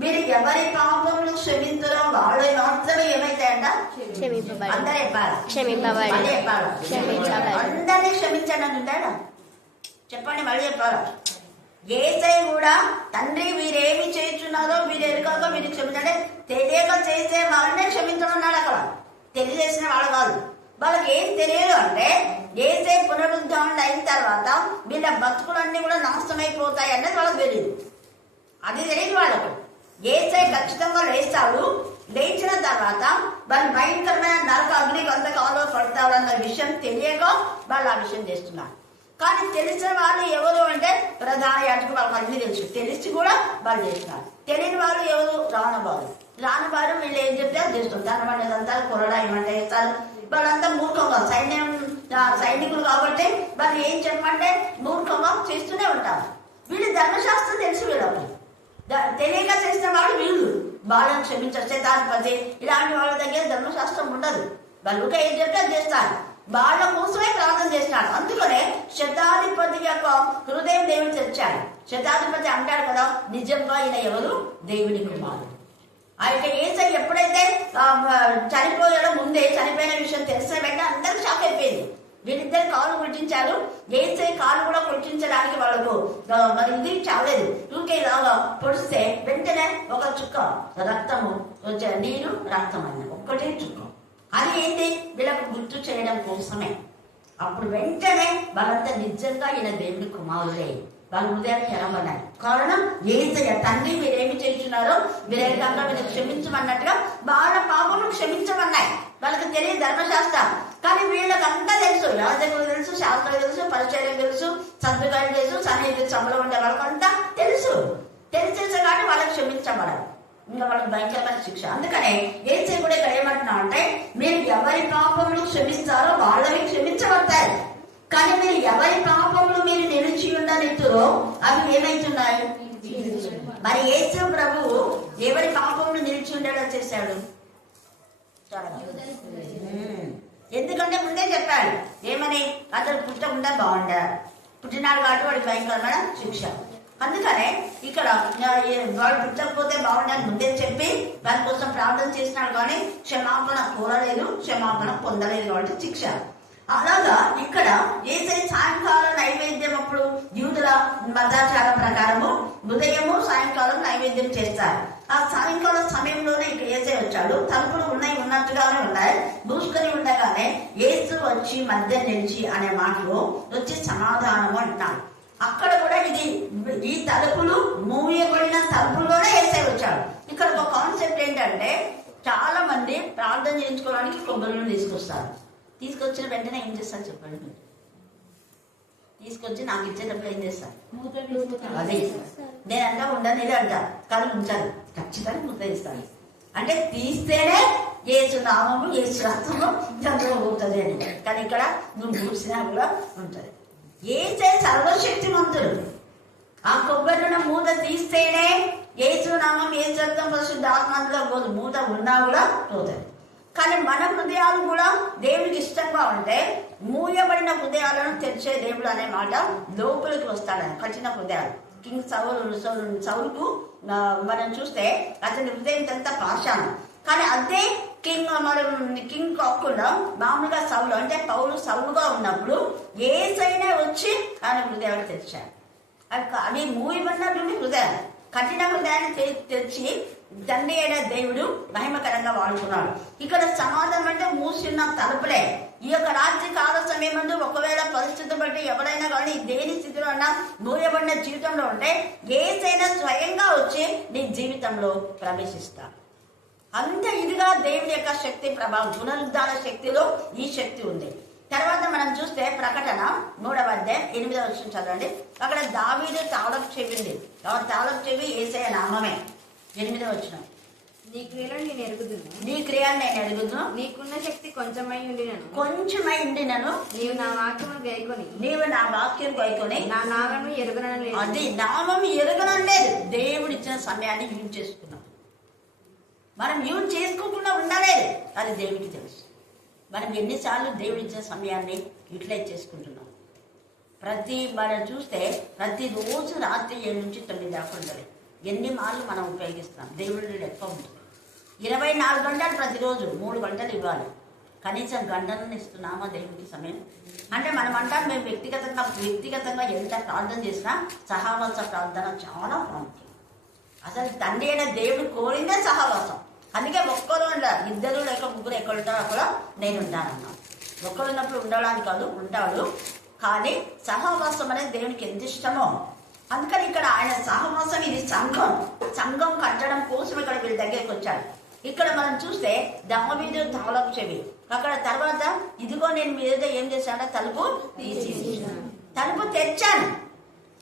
మీరు ఎవరి పాపములు క్షమించరో వాళ్ళు మాత్రమే ఏమైతాయంట అందరూ అందరినీ క్షమించండి అని ఉంటాడా చెప్పండి, మళ్ళీ చెప్పాలా. యేసయ్య కూడా తండ్రి వీరేమి చేస్తున్నారో వీరు ఎరుకాక మీరు క్షమించండి, తెలియక చేసే వాళ్ళనే క్షమించమన్నాడు. అక్కడ తెలియజేసిన వాళ్ళు కాదు. వాళ్ళకి ఏం తెలియదు అంటే యేసయ్య పునరుద్ధరణ అయిన తర్వాత వీళ్ళ బతుకులన్నీ కూడా నాశనమైపోతాయి అనేది వాళ్ళకి తెలియదు. అది తెలియదు వాళ్ళకు. యేసయ్య ఖచ్చితంగా లేస్తాడు, లేచిన తర్వాత వాళ్ళు భయంకరమైన నరక అగ్ని గంధకాల్లో పడతాడు అన్న విషయం తెలియక వాళ్ళు ఆ విషయం చేస్తున్నారు. కానీ తెలిసిన వాళ్ళు ఎవరు అంటే ప్రధాన యాజకులు, వాళ్ళకి అన్ని తెలుసు, తెలిసి కూడా వాళ్ళు చేస్తున్నారు. తెలియని వాళ్ళు ఎవరు రానువారు వీళ్ళు ఏం చెప్తే అది చేస్తారు. దాని వాళ్ళంతా కొరడా ఏమంటే చేస్తారు. వాళ్ళంతా మూర్ఖంగా సైనికులు కాబట్టి వాళ్ళు ఏం చెప్పంటే మూర్ఖంగా చేస్తూనే ఉంటారు. వీళ్ళు ధర్మశాస్త్రం తెలుసు, వీళ్ళకి తెలియక చేసిన వాళ్ళు వీళ్ళు. వాళ్ళని క్షమించారు, శతాధిపతి ఇలాంటి వాళ్ళ దగ్గర ధర్మశాస్త్రం ఉండదు. వాళ్ళు ఏం చెప్తే అది చేస్తారు. వాళ్ళ కోసమే ప్రార్థన చేసినాడు. అందుకనే శతాధిపతి యొక్క హృదయం దేవుడు తెచ్చాడు. శతాధిపతి అంటాడు కదా, నిజంగా ఈయన ఎవరు? దేవుని కుమారుడు. అయితే యేసయ్య ఎప్పుడైతే చనిపోయాడో, ముందే చనిపోయిన విషయం తెలిసిన వెంటనే అందరూ షాక్ అయిపోయింది. వీళ్ళిద్దరు కాలు కొట్టించారు. యేసయ్య కాలు కూడా కొట్టించడానికి వాళ్ళకు మరి ఇది చాలేదు. ఊకే ఇలాగా పొడిస్తే వెంటనే ఒక చుక్క రక్తము వచ్చే, నీరు రక్తం అన్న ఒక్కటే చుక్క. అది ఏంటి? వీళ్ళకు గుర్తు చేయడం కోసమే. అప్పుడు వెంటనే వాళ్ళంతా నిజంగా ఈయన దేవుని కుమారుడే, వాళ్ళ హృదయాలు ఎరమన్నాయి. కారణం యేసయ్య తండ్రి మీరేమి చేస్తున్నారో విరేకంగా మీరు క్షమించమన్నట్టుగా వాళ్ళ పాపములు క్షమించమన్నాయి. వాళ్ళకి తెలియదు ధర్మశాస్త్రం, కానీ వీళ్ళకి అంతా తెలుసు. యాజకులు తెలుసు, శాస్త్రం తెలుసు, పరిచయం తెలుసు, సద్వికాయం తెలుసు, సన్నిధి సభలో ఉండే వాళ్ళకంతా తెలుసు. తెలిసేసే కానీ వాళ్ళకి క్షమించబడరు, ఇంకా వాళ్ళకి భయంకరమైన శిక్ష. అందుకనే యేసయ్య కూడా ఇక్కడ ఏమంటున్నా అంటే, మీరు ఎవరి పాపములు క్షమిస్తారో వాళ్ళవి క్షమించబడతాయి, కానీ మీరు ఎవరి పాపములు మీరు నిలిచి ఉండనిత్తురో అవి ఏమైతున్నాయి? మరి యేసు ప్రభువు ఎవరి పాపములు నిలిచి ఉండేలా చేశాడు? ఎందుకంటే ముందే చెప్పాడు ఏమని, అతడు పుట్టకుండా బాగుండా, పుట్టినాడు కాబట్టి వాడికి భయంకరమైన శిక్ష. అందుకనే ఇక్కడ వాడు పుట్టకపోతే బాగుండని ముందే చెప్పి దాని కోసం ప్రార్థన చేసినాడు, కానీ క్షమాపణ కోరలేదు, క్షమాపణ పొందలేదు కాబట్టి శిక్ష. అలాగా ఇక్కడ యేసయ్య సాయంకాల నైవేద్యం అప్పుడు యూదుల మతాచారం ప్రకారము ఉదయము సాయంకాలం నైవేద్యం చేస్తారు. ఆ సాయంకాలం సమయంలోనే ఇక్కడ యేసయ్య వచ్చాడు. తలుపులు ఉన్నట్టుగానే ఉన్నాయి. మూసుకొని ఉండగానే యేసు వచ్చి మధ్య నిలిచి అనే మాటలో వచ్చి సమాధానము అంటున్నాడు. అక్కడ కూడా ఈ తలుపులు మూయబడిన తలుపుల్లోనే యేసయ్య వచ్చాడు. ఇక్కడ ఒక కాన్సెప్ట్ ఏంటంటే, చాలా మంది ప్రార్థన చేయించుకోవడానికి కొబ్బరిని తీసుకొస్తారు. తీసుకొచ్చిన వెంటనే ఏం చేస్తారు చెప్పండి? మీరు తీసుకొచ్చి నాకు ఇచ్చేటప్పుడు ఏం చేస్తారు? అదే నేనంటా ఉండని అంట కానీ ఉంచాలి, ఖచ్చితంగా ముద్ద ఇస్తాను. అంటే తీస్తేనే యేసు నామము యేసు రక్తము చంద్ర పోతుంది అని. కానీ ఇక్కడ నువ్వు చూసినా కూడా ఉంటుంది. యేసే సర్వశక్తిమంతుడు. ఆ కొబ్బరిన మూత తీస్తేనే యేసు నామం యేసు రక్తం పరిశుద్ధ ఆత్మలో పోదు, మూత ఉన్నా కూడా పోతుంది. కానీ మన హృదయాలు కూడా దేవుడికి ఇష్టంగా ఉంటే మూయబడిన హృదయాలను తెరిచే దేవుడు అనే మాట లోపలికి వస్తాడని. కఠిన హృదయాలు కింగ్ సౌలుకు మనం చూస్తే అతని హృదయం అంతా పాషాణం, కానీ అదే కింగ్ కాకుండా మామూలుగా సౌలు అంటే పౌలు సౌలుగా ఉన్నప్పుడు యేసయ్యనే వచ్చి ఆయన హృదయాలు తెరిచాడు. అది మూయబడినటువంటి హృదయాలు, కఠిన హృదయాన్ని తెరిచి తండ్రి అయిన దేవుడు మహిమకరంగా వాడుకున్నాడు. ఇక్కడ సమాధానం అంటే మూసిన తలుపులే. ఈ యొక్క రాత్రి కాల సమయం ముందు ఒకవేళ పరిస్థితి బట్టి ఎవరైనా కానీ దేని స్థితిలో అన్నా మూయబడిన జీవితంలో ఉంటే యేసయ్య స్వయంగా వచ్చి నీ జీవితంలో ప్రవేశిస్తాడు. అంత ఇదిగా దేవుని యొక్క శక్తి ప్రభావం, పునరుద్ధాన శక్తిలో ఈ శక్తి ఉంది. తర్వాత మనం చూస్తే ప్రకటన 3వ అధ్యాయం 8వ వచనం చదవండి. అక్కడ దావీదు తాళపు చెవింది. తాళపు చెవి యేసయ్య నామమే. 8వ వచనం. నీ క్రియలను నేను ఎరుగుదును, నీ క్రియలు నేను ఎరుగుదును, నీకున్న శక్తి కొంచెమై ఉండినను నీవు నా వాక్యమును గైకొని, నీవు నా వాక్యం గైకొని నా నామము ఎరుగనలేదు. అది నామం ఎరగడం లేదు. దేవుడు ఇచ్చిన సమయాన్ని యూజ్ చేసుకున్నాం. మనం యూజ్ చేసుకోకుండా ఉండలేదు, అది దేవుడికి తెలుసు. మనం ఎన్నిసార్లు దేవుడు ఇచ్చిన సమయాన్ని యూటిలైజ్ చేసుకుంటున్నాం. మనం చూస్తే ప్రతిరోజు రాత్రి 7 నుంచి 9 దాకా ఉంటుంది. ఎన్ని మార్లు మనం ఉపయోగిస్తాం? దేవుడి ఎక్కువ ఉంటుంది. 24 గంటలు ప్రతిరోజు 3 గంటలు ఇవ్వాలి. కనీసం గంటలను ఇస్తున్నామా దేవుడికి సమయం? అంటే మనం అంటాం మేము వ్యక్తిగతంగా ఎంత ప్రార్థన చేసినా సహవాస ప్రార్థన చాలా ప్రాముఖ్యం. అసలు తండ్రి అయిన దేవుడు కోరిందే సహవాసం. అందుకే ఒక్కరు ఉండాలి, 2 లేక 3 ఎక్కడ ఉంటారో అక్కడ నేను ఉంటానన్నా. ఒక్కరు ఉన్నప్పుడు ఉండడానికి కాదు, ఉంటాడు. కానీ సహవాసం అనేది దేవునికి ఎంత ఇష్టమో. అందుకని ఇక్కడ ఆయన సహవాసం, ఇది సంఘం కట్టడం కోసం ఇక్కడ వీళ్ళ దగ్గరికి వచ్చాడు. ఇక్కడ మనం చూస్తే దావీదు తాళపు చెవి. అక్కడ తర్వాత ఇదిగో నేను మీ ఏదో ఏం చేశాడో తలుపు తీసి తలుపు తెచ్చాను.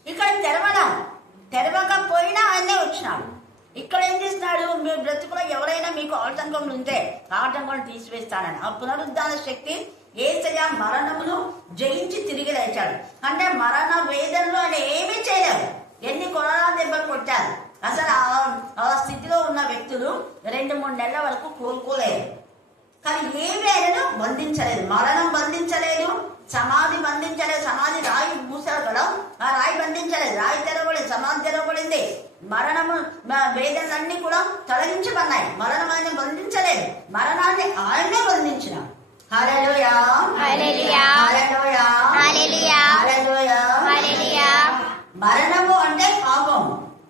ఇక్కడ తెరవకపోయినా ఆయనే వచ్చినాడు. ఇక్కడ ఏం చేస్తున్నాడు? మీ బ్రతుకులో ఎవరైనా మీకు ఆటంకములు ఉంటే ఆటంకం తీసివేస్తాడని. ఆ పునరుద్ధాన శక్తి యేసయ్య మరణమును జయించి తిరిగి లేచాడు. అంటే మరణ వేదనలో ఆయన ఏమీ చేయలేదు. ఎన్ని కొరడా దెబ్బలు కొట్టారు. అసలు ఆ స్థితిలో ఉన్న వ్యక్తులు 2-3 నెలల వరకు కోలుకోలేదు. కానీ ఏమీ ఆయనను బంధించలేదు. మరణం బంధించలేదు, సమాధి బంధించలేదు. సమాధి రాయి మూసారు కదా, ఆ రాయి బంధించలేదు. తెరవబడింది, రాయి తెరవబడింది, సమాధి తెరవబడింది. మరణము వేదనలన్నీ కూడా తొలగించబడినాయి. మరణం ఆయన బంధించలేదు, మరణాన్ని ఆయనే బంధించినాడు. హల్లెలూయా, హల్లెలూయా, హల్లెలూయా, హల్లెలూయా, హల్లెలూయా. హల్లెలూయా. మరణము అంటే పాపం,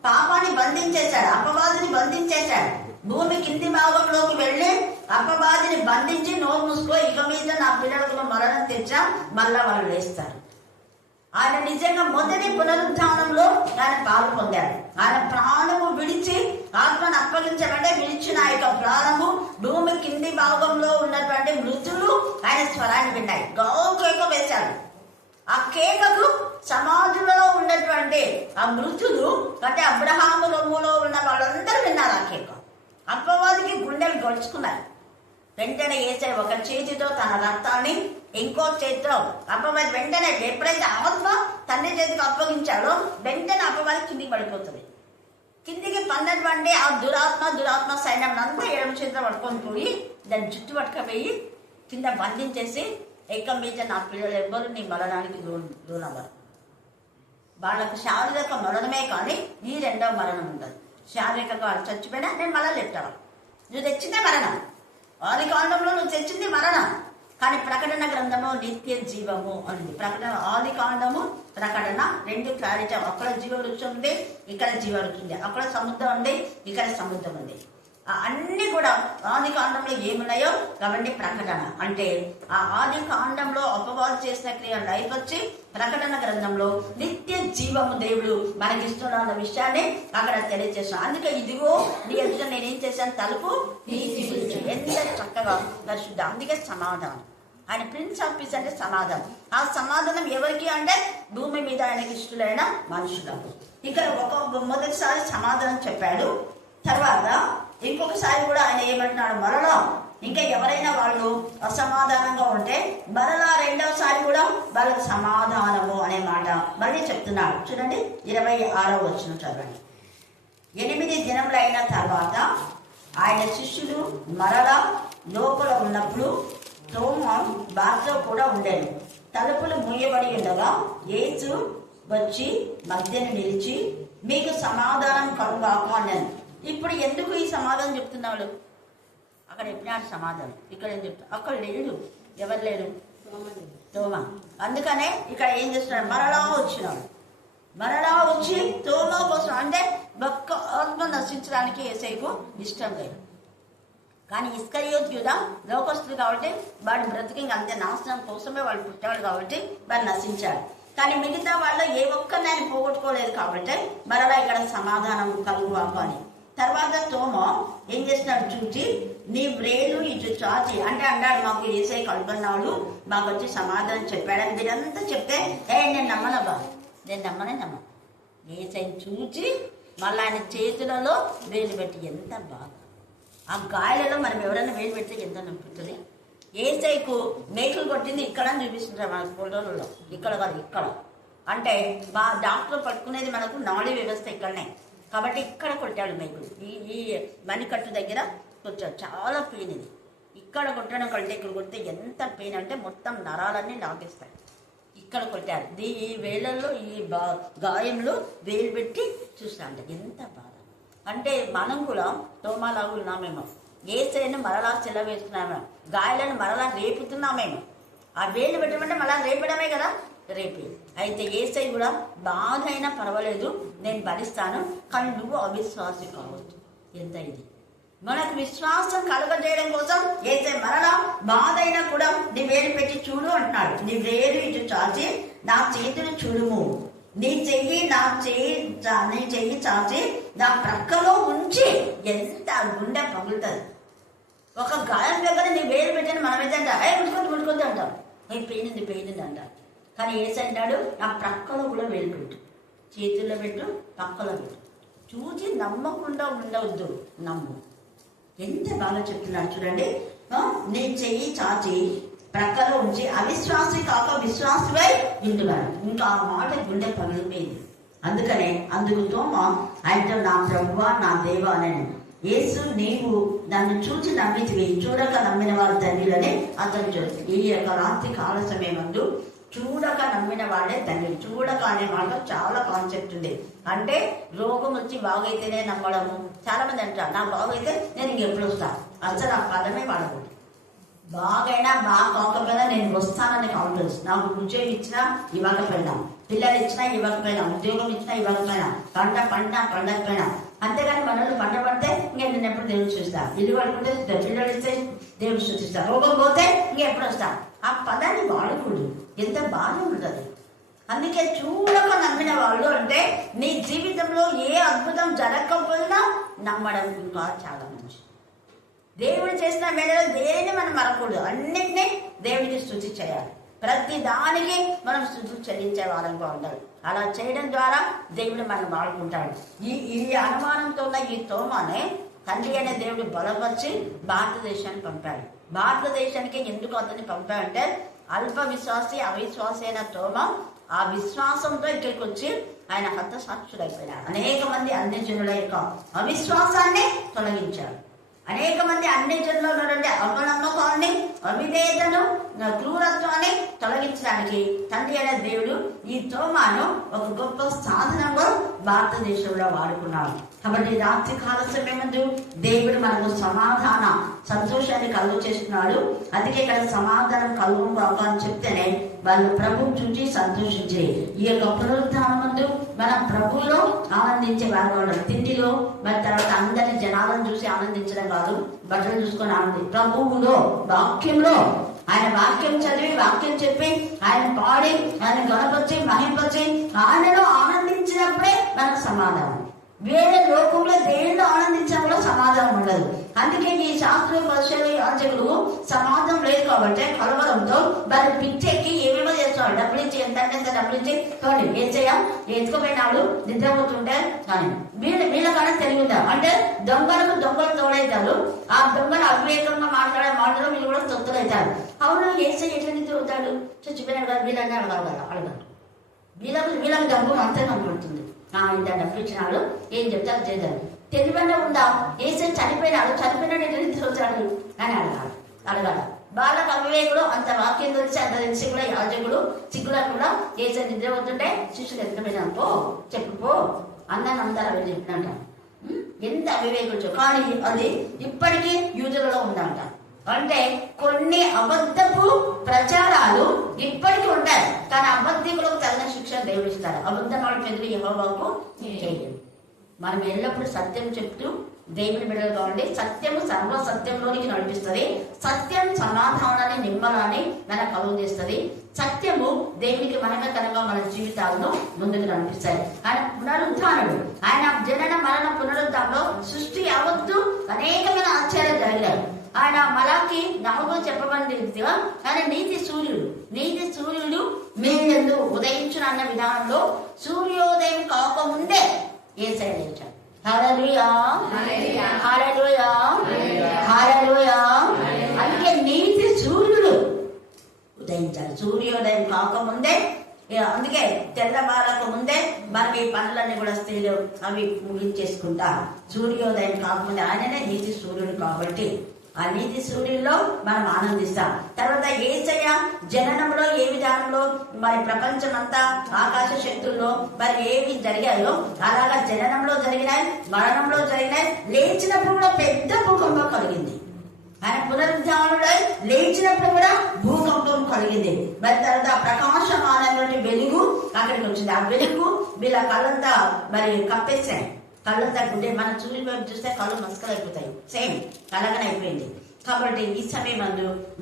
పాపాన్ని బంధించేశాడు, అపవాదిని బంధించేశాడు. భూమి కింది భాగంలోకి వెళ్ళి అపవాదిని బంధించి నోరు మూసుకో, ఇక మీద నా పిల్లలకు మరణం తెచ్చా, మళ్ళా వాళ్ళు లేస్తారు. ఆయన నిజంగా మొదటి పునరుద్ధానంలో ఆయన పాలు పొందాడు. ఆయన ప్రాణము విడిచి ఆత్మను అప్పగించబడే విడిచిన ఆ యొక్క ప్రాణము భూమి కింది భాగంలో ఉన్నటువంటి మృతులు ఆయన స్వరాన్ని విన్నాయి. గౌ కేక వేశాడు. ఆ కేకకు సమాధులలో ఉన్నటువంటి ఆ మృతులు అంటే అబ్రహాము రొమ్ములో ఉన్న వాళ్ళందరూ విన్నారు ఆ కేక. అపవాదికి గుండెలు గడుచుకున్నారు. వెంటనే యేసయ్య ఒక చేతితో తన రక్తాన్ని, ఇంకో చేతితో అపవాది వెంటనే ఎప్పుడైతే ఆత్మ తండ్రి చేతికి అప్పగించాడో వెంటనే అపవాది కిందికి పడిపోతుంది. కిందికి పన్నటువంటి ఆ దురాత్మ సైన్యం అంతా ఎడమ చేతిలో పట్టుకొని పోయి దాన్ని జుట్టు పట్టుకపోయి కింద బంధించేసి, ఇక మీద నా పిల్లలు ఎవ్వరు నీ మరణానికి లోనవ్వరు. వాళ్ళకు శారీరక మరణమే కానీ ఈ రెండవ మరణం ఉండదు. శారీరకంగా వాళ్ళు చచ్చిపోయినా నేను మళ్ళీ లెప్తాను. నువ్వు తెచ్చిందే మరణం, ఆది కాండంలో నువ్వు తెచ్చింది మరణం. కానీ ప్రకటన గ్రంథము నిత్య జీవము ఉంది. ప్రకటన ఆది కాండము ప్రకటన రెండు క్లారిటీ. అక్కడ జీవవృక్షం ఉంది, ఇక్కడ జీవవృక్షం ఉంది. అక్కడ సముద్రం ఉంది, ఇక్కడ సముద్రం ఉంది. అన్ని కూడా ఆది కాండంలో ఏమున్నాయో అవన్నీ ప్రకటన. అంటే ఆ ఆది కాండంలో అపవాదు చేసిన క్రియ లైఫ్ వచ్చి ప్రకటన గ్రంథంలో నిత్య జీవము దేవుడు మనకిస్తున్న విషయాన్ని అక్కడ తెలియజేస్తాను. అందుకే ఇదిగో నీ ఎదుట నేనేం చేశాను, తలుపు ఎంత చక్కగా పరిశుద్ధ. అందుకే సమాధానం. ఆయన ప్రిన్స్ ఆఫ్ పీస్ అంటే సమాధానం. ఆ సమాధానం ఎవరికి అంటే భూమి మీద ఆయనకి ఇష్టలైన మనుషులకు. ఇక్కడ మొదటిసారి సమాధానం చెప్పాడు. తర్వాత ఇంకొకసారి కూడా ఆయన ఏమంటున్నాడు, మరలా ఇంకా ఎవరైనా వాళ్ళు అసమాధానంగా ఉంటే మరలా రెండవసారి కూడా వాళ్ళకి సమాధానము అనే మాట మళ్ళీ చెప్తున్నాడు. చూడండి 26వ వచనం చదవండి. 8 దినములు అయిన తర్వాత ఆయన శిష్యులు మరలా లోపల ఉన్నప్పుడు తోమా వారితో కూడా ఉండేది. తలుపులు మూయబడి ఉండగా యేసు వచ్చి మధ్యన నిలిచి మీకు సమాధానం కలుగాక అన్నాను. ఇప్పుడు ఎందుకు ఈ సమాధానం చెప్తున్నాడు? అక్కడ చెప్పినాడు సమాధానం, ఇక్కడ ఏం చెప్తా, అక్కడ లేడు. ఎవరు లేరు? తోమా. అందుకనే ఇక్కడ ఏం చేస్తున్నాడు, మరలా వచ్చినాడు. మరలా వచ్చి తోమా కోసం అంటే ఒక్క ఆత్మ నశించడానికి యేసయ్యకు ఇష్టం లేదు. కానీ ఇస్కరియోతు యూదా లోకస్తులు కాబట్టి వాడి బ్రతికింగ్ అంతే, నాశనం కోసమే వాళ్ళు పుట్టాడు కాబట్టి వాడు నశించాడు. కానీ మిగతా వాళ్ళు ఏ ఒక్కరిని ఆయన పోగొట్టుకోలేదు కాబట్టి మరలా ఇక్కడ సమాధానం కలుగువాక అని. తర్వాత తోమా ఏం చేస్తున్నాడు చూచి, నీ వ్రేలు ఇటు చాచి అంటే అన్నాడు, మాకు యేసయ్య కలుపున్నాడు, మాకు వచ్చి సమాధానం చెప్పాడని మీరంతా చెప్తే నేను నమ్మనబ్బా, నేను నమ్మ యేసయ్య చూచి మళ్ళీ ఆయన చేతులలో వేలు పెట్టి ఎంత బాగా. ఆ గాయాలలో మనం ఎవరైనా వేలు పెడితే ఎంత నొప్పుతుంది. యేసయ్యకు మేకులు కొట్టింది ఇక్కడ అని చూపిస్తుంటారు మన ఫోటోలలో, ఇక్కడ కాదు ఇక్కడ. అంటే మా డాక్టర్ పట్టుకునేది మనకు నాడీ వ్యవస్థ ఇక్కడనే కాబట్టి ఇక్కడ కొట్టాడు మేకులు. ఈ మణికట్టు దగ్గర కొట్టాడు, చాలా పెయిన్ ఇది. ఇక్కడ కొట్టడం కంటే ఇక్కడ కొడితే ఎంత పెయిన్ అంటే మొత్తం నరాలన్నీ లాగేస్తాయి. ఇక్కడ కొట్టాడు. ఈ వేళ్ళల్లో ఈ గాయంలో వేలు పెట్టి చూస్తాంట ఎంత బాధ. అంటే మనం కూడా తోమాలాగా ఉన్నామేమో, యేసయ్యను మరలా సెలవేస్తున్నామేమో, గాయాలను మరలా రేపుతున్నామేమో. ఆ వేలు పెట్టమంటే మరలా రేపడమే కదా, రేపే. అయితే యేసయ్య కూడా బాధ అయినా పర్వాలేదు నేను భరిస్తాను, కానీ నువ్వు అవిశ్వాసి కావచ్చు. ఎంత ఇది మనకు విశ్వాసం కలగజేయడం కోసం యేసయ్య మరలా బాధ అయినా కూడా నీ వేలు పెట్టి చూడు అంటున్నాడు. నీ వేలు ఇటు చాచి నా చేతులు చూడుము, నీ చెయ్యి చాచి నా ప్రక్కలో ఉంచి. ఎంత గుండె పగులుతుంది. ఒక గాయం దగ్గర నీ వేలు పెట్టని మనం ఏంటంట ముట్టుకొద్దు అంటాం, పెయిన్ అంటారు. కానీ యేసయ్య నా ప్రక్కలో కూడా వేలు పెట్టు, చేతుల్లో పెట్టు, పక్కలో పెట్టు, చూసి నమ్మకుండా ఉండవద్దు, నమ్ము. ఎంత బాగా చెప్తున్నాడు చూడండి. నీ చెయ్యి చాచి ప్రక్కలో ఉంచి అవిశ్వాసి కాక విశ్వాసమై ఉంటున్నాడు. ఇంకా ఆ మాట గుండె పగిలిపోయింది. అందుకనే అందుకు తోమా ఆయనతో నా ప్రభువా నా దేవా అని. యేసు నీవు నన్ను చూసి నమ్మితివి, చూడక నమ్మిన వారు ధన్యులని అతను చూసి. ఈ యొక్క రాత్రి కాల సమయమందు చూడక నమ్మిన వాళ్ళే ధన్యులు. చూడక అనే మాటలో చాలా కాన్సెప్ట్ ఉంది. అంటే రోగం వచ్చి బాగైతేనే నమ్మడము. చాలా మంది అంటారు నాకు బాగైతే నేను ఇంకెప్పుడు వస్తా. అసలు ఆ పదమే వాడకూడదు. బాగైనా బాగా కాకపోయినా నేను వస్తానని కాన్ఫిడెన్స్. నాకు ఉద్యోగం ఇచ్చినా ఇవ్వకపోయినా, పిల్లలు ఇచ్చినా ఇవ్వకపోయినా, ఉద్యోగం ఇచ్చినా ఇవ్వకపోయినా, పంట పండినా పండకపోయినా, అంతేగాని మనల్ని పంట పడితే ఇంకా నేను ఎప్పుడు దేవుడు చూస్తా, ఇల్లు పడుకుంటే పిల్లలు ఇస్తే దేవుడు సూచిస్తా, రోగం పోతే ఇంకెప్పుడు వస్తా. ఆ పదాన్ని వాడకూడదు. ఎంత బాధ ఉంటుంది. అందుకే చూడక నమ్మిన వాళ్ళు అంటే నీ జీవితంలో ఏ అద్భుతం జరగకపోయినా నమ్మడం ఇంకా చాలా మంచి. దేవుడు చేసిన మేడలో దేన్ని మనం మరకూడదు. అన్నింటినీ దేవుడికి స్తుతి చేయాలి. ప్రతి దానికి మనం స్తుతి చెల్లించే వారంగా ఉండాలి. అలా చేయడం ద్వారా దేవుడు మనం వాడుకుంటాడు. ఈ అనుమానంతో ఉన్న ఈ తోమానే తండ్రి అనే దేవుడు బలపరిచి భారతదేశాన్ని పంపాడు. భారతదేశానికి ఎందుకు అతన్ని పంపాడంటే అల్ప విశ్వాసి అవిశ్వాసి అయిన తోమ ఆ విశ్వాసంతో ఇక్కడికి వచ్చి ఆయన హతసాక్షుడైపోయినాడు. అనేక మంది అన్ని జనుల యొక్క అవిశ్వాసాన్ని తొలగించాడు. అనేక మంది అన్ని జనుల్లో ఉన్నటువంటి అపనమ్మకాన్ని, అవిధేయతను, క్రూరత్వాన్ని తొలగించడానికి తండ్రి అనే దేవుడు ఈ తోమాను ఒక గొప్ప సాధనంగా భారతదేశంలో వాడుకున్నాడు. కాబట్టి రాత్రి కాల సమయమందు దేవుడు మనకు సమాధాన సంతోషాన్ని కలుగు చేస్తున్నాడు. అందుకే ఇక్కడ సమాధానం కలుగు బాబా అని చెప్తేనే వాళ్ళు ప్రభువు చూసి సంతోషించే ఈ యొక్క పునరుద్ధానం ముందు మన ప్రభువులో ఆనందించే వారు. తిండిలో మరి తర్వాత అందరి జనాలను చూసి ఆనందించడం కాదు, బట్టలు చూసుకొని ఆనంది ప్రభువులో, వాక్యంలో. ఆయన వాక్యం చదివి వాక్యం చెప్పి ఆయన పాడి ఆయన గణపరిచి మహింపరిచి ఆయనలో ఆనందించినప్పుడే మనకు సమాధానం. వేరే లోకంలో దేనిలో ఆనందించినప్పుడు సమాధానం ఉండదు. అందుకే ఈ శాస్త్రీయ పరిశీలన యాజకులు సమాధానం లేదు కాబట్టి కలవరంతో వారి పిచ్చెక్కి ఏమేమో చేస్తాడు. డబ్బులు ఇచ్చి ఎంత డబ్బులు ఇచ్చి చూడండి ఏం చేయాలి, ఎత్తుకుపోయినాడు నిద్రపోతుంటే కానీ వీళ్ళకన్నా తెలివిందా అంటే దొంగలు తోడైతారు. ఆ దొంగలు అవివేకంగా మాట్లాడే మాటలు వీళ్ళు కూడా తొత్తులైతారు. అవును ఏసై ఎట్లా నిద్రపోతాడు, చచ్చిపోయినాడు కదా వీళ్ళని అడగారు. వీళ్ళకి డబ్బు అంతే కనపడుతుంది. ఇంత డబ్బు ఇచ్చినాడు ఏం చెప్తారు చేద్దారు. తెలివైనా ఉందా ఏసై చనిపోయినాడు ఎట్లా నిద్రపోతాడు అని అడగాలి. వాళ్ళకు అవివేకుడు అంత వాక్యం తెలిసి అంత తెలిసి కూడా యాజకుడు సిగ్గులా కూడా ఏసై నిద్రపోతుంటే శిష్యులు ఎత్తుకుపోయినాను పో చెప్పుకో అన్నాను అందరూ అవి చెప్పినట్ట. ఎంత అవివేకుడు. కానీ అది ఇప్పటికీ యూదులలో ఉందంట. అంటే కొన్ని అబద్ధపు ప్రచారాలు ఇప్పటికీ ఉంటాయి. కానీ అబద్ధికులకు తగిన శిక్ష దేవుడు ఇస్తారు. అబద్ధం పెద్దలు యెహోవాకు చేయలేదు. మనం ఎల్లప్పుడూ సత్యం చెప్తూ దేవుని బిడ్డలు కావండి. సత్యము సర్వ సత్యంలోనికి నడిపిస్తుంది. సత్యం సమాధానాన్ని నిమ్మలాన్ని మనకు కలుగు చేస్తుంది. సత్యము దేవునికి మనమే కనుక మన జీవితాలను ముందుకు నడిపిస్తాయి. ఆయన పునరుద్ధానుడు. ఆయన జనన మరణ పునరుద్ధానంలో సృష్టి యావత్తు అనేకమైన ఆశ్చర్యాలు జరిగారు. ఆయన మలాకి 4 చెప్పబడిన రీతిగా ఆయన నీతి సూర్యుడు మీరు ఉదయించును అన్న విధానంలో సూర్యోదయం కాకముందే యేసయ్య లేచాడు. హల్లెలూయా హల్లెలూయా హల్లెలూయా. అందుకే నీతి సూర్యుడు ఉదయించాడు. సూర్యోదయం కాకముందే, అందుకే తెల్లవారక ముందే మనం ఈ పనులన్నీ కూడా స్త్రీలు అవి ముగించేసుకుంటారు. సూర్యోదయం కాకముందే ఆయననే నీతి సూర్యుడు కాబట్టి ఆ నీతి సూర్యుల్లో మనం ఆనందిస్తాం. తర్వాత యేసయ్య జననంలో ఏ విధానంలో మరి ప్రపంచం అంతా ఆకాశ శక్తుల్లో మరి ఏవి జరిగాయో అలాగా జననంలో జరిగినాయి, మరణంలో జరిగినాయి, లేచినప్పుడు కూడా పెద్ద భూకంపం కలిగింది. ఆయన పునరుద్ధానుడై లేచినప్పుడు కూడా భూకంపం కలిగింది. మరి తర్వాత ప్రకాశమానటువంటి వెలుగు అక్కడికి వచ్చింది. ఆ వెలుగు వీళ్ళ కళ్ళంతా మరి కప్పేసాయి. కళ్ళంతా గుండె మన చూలి వైపు చూస్తే కళ్ళు మస్కలు అయిపోతాయి. సేమ్ అలాగనే అయిపోయింది. కాబట్టి ఈ సమయం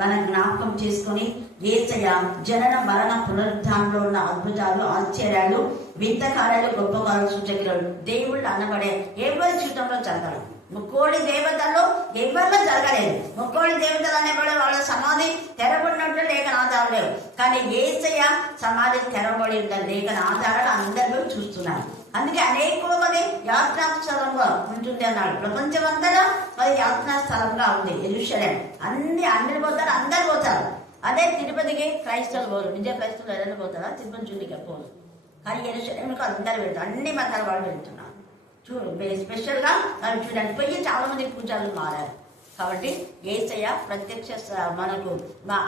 మనం జ్ఞాపకం చేసుకుని యేసయ్య జనన మరణ పునరుద్ధానంలో ఉన్న అద్భుతాలు, ఆశ్చర్యాలు, వింత కార్యాలు, గొప్ప కార్యాలు, సూచకులు దేవుళ్ళు అనబడే ఎవరి జీవితంలో జరగదు. ముక్కోడి దేవతల్లో ఎవరిలో జరగలేదు. ముక్కోడి దేవతలు అనేవాడు వాళ్ళ సమాధి తెరబడినట్లు లేఖన ఆధారాలు లేవు. కానీ యేసయ్య సమాధి తెరబడి ఉన్న లేఖన ఆధారాలు అందరూ చూస్తున్నారు. అందుకే అనేక మంది యాత్రా స్థలంగా ఉంటుంది అన్నాడు. ప్రపంచమంతటా అది యాత్రా స్థలంగా ఉంది యెరూషలేం. అందరు పోతారు, అందరు పోతారు. అదే తిరుపతికి క్రైస్తవులు పోరు. నిజ క్రైస్తవులు ఎవరైనా పోతారా? తిరుపతి చూడికి పోరు. కానీ యెరూషలేంకి అందరు వెళ్తారు. అన్ని మతాల వాళ్ళు వెళ్తున్నారు. స్పెషల్ గా చూడండి పోయి చాలా మంది పూజలు మారారు. కాబట్టి యేసయ్య ప్రత్యక్ష మనకు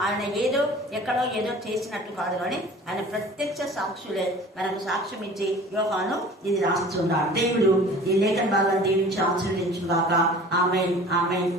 ఆయన ఏదో ఎక్కడో ఏదో చేసినట్టు కాదు, కానీ ఆయన ప్రత్యక్ష సాక్షులే మనకు సాక్ష్యం ఇచ్చి యోహాను ఇది రాస్తున్నాడు. దేవుడు ఈ లేఖన భాగాన్ని దీవించి ఆశీర్వదించుగాక. ఆమేన్, ఆమేన్.